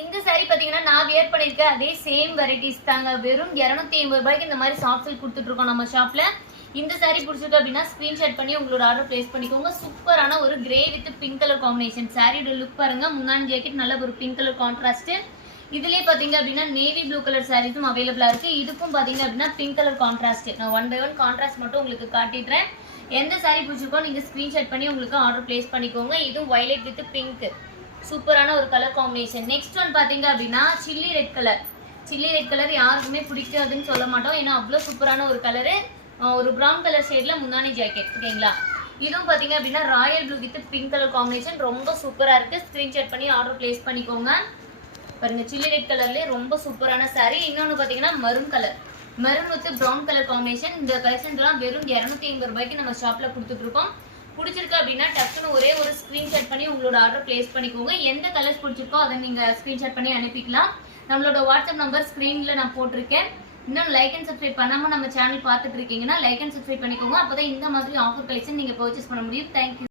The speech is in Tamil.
இந்த saree பாத்தீங்கன்னா நான் வியர் பண்ணிருக்க அதே சேம் வெரைட்டிஸ் தாங்க. வெறும் 250 ரூபாய்க்கு இந்த மாதிரி சாஃப்ட் சில்க் கொடுத்துட்டு இருக்கோம் நம்ம ஷாப்ல. இந்த saree பிடிச்சிருக்கு அப்படின்னா ஸ்கிரீன்ஷாட் பண்ணி உங்களோட ஆர்டர் பிளேஸ் பண்ணிக்கோங்க. சூப்பரான ஒரு grey with pink colour combination. சாரியோட லுக் பாருங்க. முன்னாடி ஜாக்கெட் நல்ல ஒரு பிங்க் கலர் கான்ட்ராஸ்ட். இதுலயே பாத்தீங்க அப்படின்னா நேவி ப்ளூ கலர் சாரீஸும் அவைலபிளா இருக்கு. இதுக்கும் பாத்தீங்க அப்படின்னா பிங்க் கலர் கான்ட்ராஸ்ட். நான் 1 by 1 கான்ட்ராஸ்ட் மட்டும் உங்களுக்கு காட்டிடுறேன். எந்த saree பிடிச்சிருக்கோ நீங்க ஸ்கிரீன்ஷாட் பண்ணி உங்களுக்கு ஆர்டர் பிளேஸ் பண்ணிக்கோங்க. இது வயலட் வித் பிங்க் சூப்பரான ஒரு கலர் காம்பினேஷன். நெக்ஸ்ட் ஒன் பாத்தீங்க அப்படின்னா chilli red colour. Chilli red colour யாருக்குமே பிடிக்காதுன்னு சொல்ல மாட்டோம். ஏன்னா அவ்வளவு சூப்பரான ஒரு கலரு. ஒரு ப்ரௌன் கலர் ஷேட்ல முந்தானி ஜாக்கெட். ஓகேங்களா? இதுவும் பாத்தீங்க அப்படின்னா Royal blue with pink colour combination. ரொம்ப சூப்பரா இருக்கு. ஸ்கிரீன்ஷாட் பண்ணி ஆர்டர் பிளேஸ் பண்ணிக்கோங்க. பாருங்க சில்லி ரெட் கலர்ல ரொம்ப சூப்பரான saree. இன்னொன்னு பாத்தீங்கன்னா maroon colour. Maroon with brown colour combination. இந்த கலெக்ஷன்லாம் வெறும் 250 ரூபாய்க்கு நம்ம ஷாப்ல கொடுத்துட்டு இருக்கோம். பிடிச்சிருக்கு அப்படின்னா டக்குன்னு ஒரே ஒரு ஸ்கிரீன்ஷாட் பண்ணி உங்களோட ஆர்டர் பிளேஸ் பண்ணிக்கோங்க. எந்த கலர்ஸ் பிடிச்சிருக்கோ அதை நீங்க ஸ்கிரீன்ஷாட் பண்ணி அனுப்பிக்கலாம். நம்மளோட வாட்ஸ்அப் நம்பர் ஸ்கிரீன்ல நான் போட்டிருக்கேன். இன்னும் லைக் அண்ட் சப்ஸ்கிரைப் பண்ணாம நம்ம சேனல் பார்த்துட்டு இருக்கீங்கன்னா லைக் அண்ட் சப்ஸ்கிரைப் பண்ணிக்கோங்க. அப்பதான் இந்த மாதிரி ஆஃபர் கலெக்ஷன் நீங்க பர்ச்சேஸ் பண்ண முடியும். தேங்க்யூ.